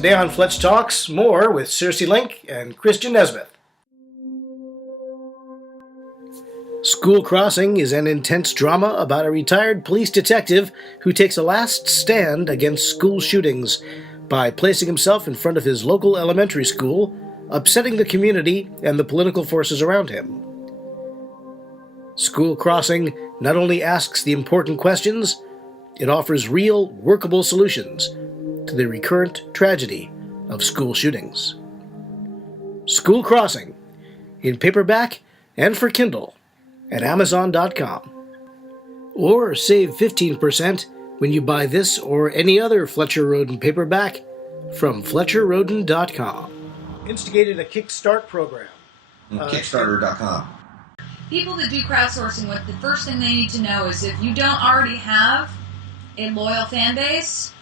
Today on FletchTALKS, more with Circe Link and Christian Nesmith. School Crossing is an intense drama about a retired police detective who takes a last stand against school shootings by placing himself in front of his local elementary school, upsetting the community and the political forces around him. School Crossing not only asks the important questions, it offers real, workable solutions to the recurrent tragedy of school shootings. School Crossing, in paperback and for Kindle at Amazon.com. Or save 15% when you buy this or any other Fletcher Rhoden paperback from FletcherRhoden.com. Instigated a Kickstart program. Kickstarter.com. People that do crowdsourcing, what the first thing they need to know is if you don't already have a loyal fan base,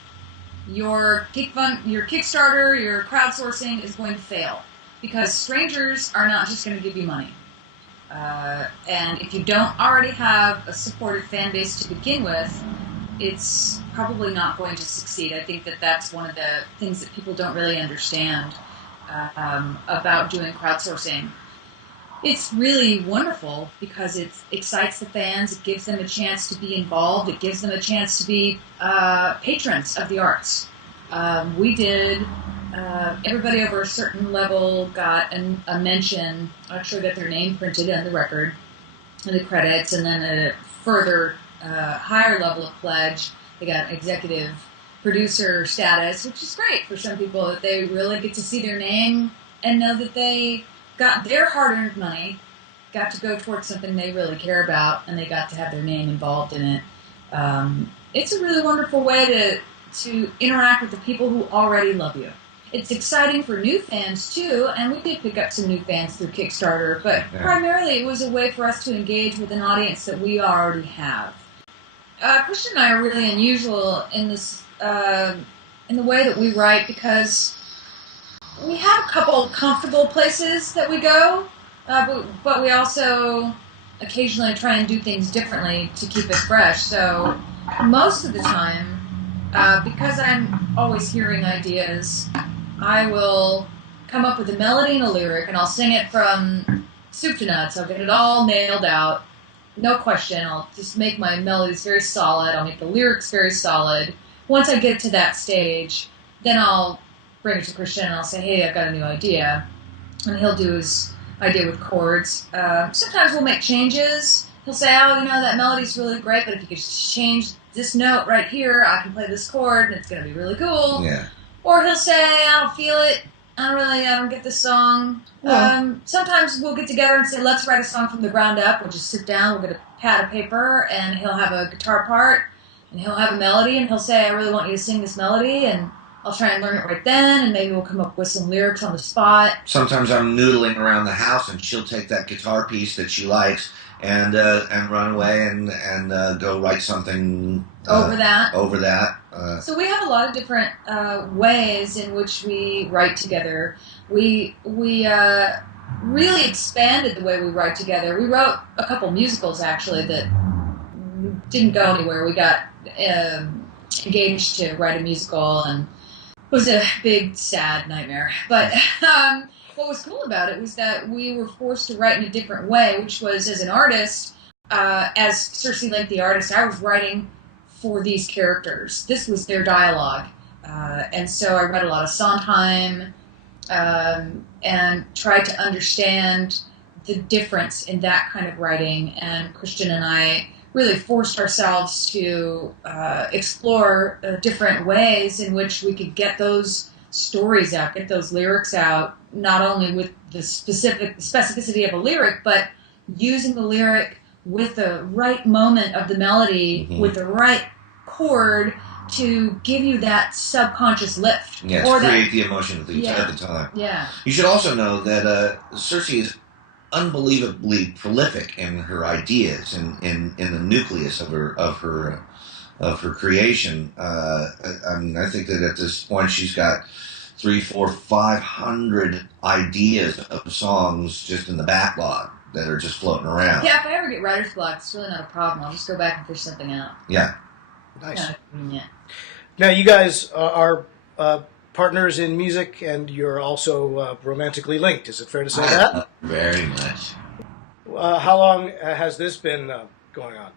your Kickstarter, your crowdsourcing is going to fail because strangers are not just going to give you money. And if you don't already have a supportive fan base to begin with, it's probably not going to succeed. I think that that's one of the things that people don't really understand about doing crowdsourcing. It's really wonderful because it excites the fans, it gives them a chance to be involved, it gives them a chance to be patrons of the arts. We did, everybody over a certain level got a mention, actually got their name printed on the record, and the credits, and then a further higher level of pledge, they got executive producer status, which is great for some people that they really get to see their name and know that they got their hard-earned money, got to go towards something they really care about, and they got to have their name involved in it. It's a really wonderful way to interact with the people who already love you. It's exciting for new fans, too, and we did pick up some new fans through Kickstarter, but primarily it was a way for us to engage with an audience that we already have. Christian and I are really unusual in this, in the way that we write because we have a couple comfortable places that we go, but we also occasionally try and do things differently to keep it fresh. So most of the time, because I'm always hearing ideas, I will come up with a melody and a lyric, and I'll sing it from soup to nuts. I'll get it all nailed out, no question. I'll just make my melodies very solid. I'll make the lyrics very solid. Once I get to that stage, then I'll bring it to Christian and I'll say, hey, I've got a new idea. And he'll do his idea with chords. Sometimes we'll make changes. He'll say, oh, that melody's really great, but if you could just change this note right here, I can play this chord and it's going to be really cool. Yeah. Or he'll say, I don't feel it. I don't get this song. Yeah. Sometimes we'll get together and say, let's write a song from the ground up. We'll just sit down, we'll get a pad of paper, and he'll have a guitar part, and he'll have a melody, and he'll say, I really want you to sing this melody, and I'll try and learn it right then, and maybe we'll come up with some lyrics on the spot. Sometimes I'm noodling around the house, and she'll take that guitar piece that she likes and run away and go write something over that. So we have a lot of different ways in which we write together. We really expanded the way we write together. We wrote a couple musicals actually that didn't go anywhere. We got engaged to write a musical and it was a big, sad nightmare. But what was cool about it was that we were forced to write in a different way, which was as an artist, as Circe Link the artist, I was writing for these characters. This was their dialogue. And so I read a lot of Sondheim and tried to understand the difference in that kind of writing. And Christian and I really forced ourselves to explore different ways in which we could get those stories out, get those lyrics out, not only with the specificity of a lyric, but using the lyric with the right moment of the melody, with the right chord to give you that subconscious lift. Yeah, to create the emotion at the time. Yeah. You should also know that Circe is unbelievably prolific in her ideas and in the nucleus of her creation. I think that at this point she's got 300, 400, 500 ideas of songs just in the backlog that are just floating around. Yeah, if I ever get writer's block, it's really not a problem. I'll just go back and fish something out. Yeah. Nice. Now you guys are partners in music, and you're also romantically linked. Is it fair to say that? Very much. How long has this been going on?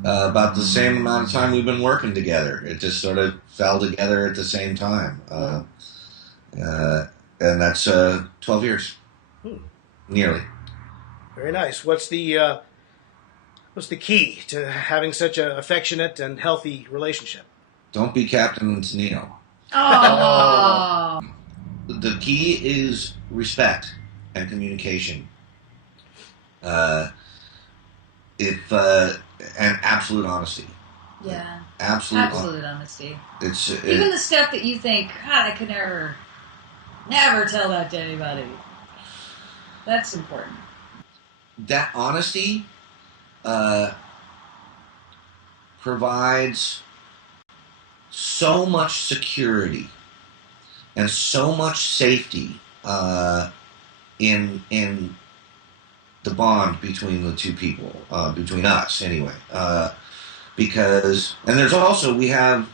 About the same amount of time we've been working together. It just sort of fell together at the same time. And that's 12 years. Nearly. Very nice. What's the key to having such an affectionate and healthy relationship? Don't be Captain Tennille. Oh. The key is respect and communication. And absolute honesty. Yeah. Absolute honesty. It's even the stuff that you think, God, I could never tell that to anybody. That's important. That honesty provides so much security and so much safety in the bond between the two people, between us anyway. Because, and there's also, we have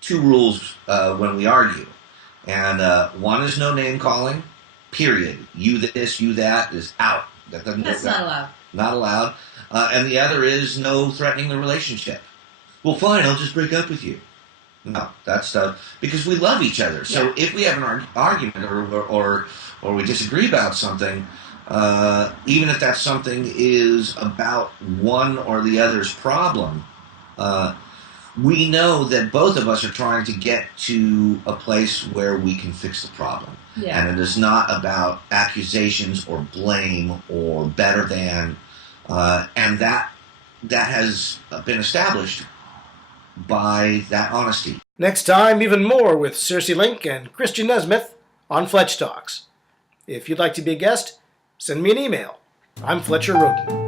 two rules when we argue. And one is no name calling, period. You this, you that is out. That's not allowed. Not allowed. And the other is no threatening the relationship. Well, fine, I'll just break up with you. No, that's stuff, because we love each other. So if we have an argument or we disagree about something, even if that something is about one or the other's problem, we know that both of us are trying to get to a place where we can fix the problem. Yeah. And it is not about accusations or blame or better than, and that has been established by that honesty. Next time, even more with Circe Link and Christian Nesmith on FletchTALKS. If you'd like to be a guest, send me an email. I'm Fletcher Rhoden.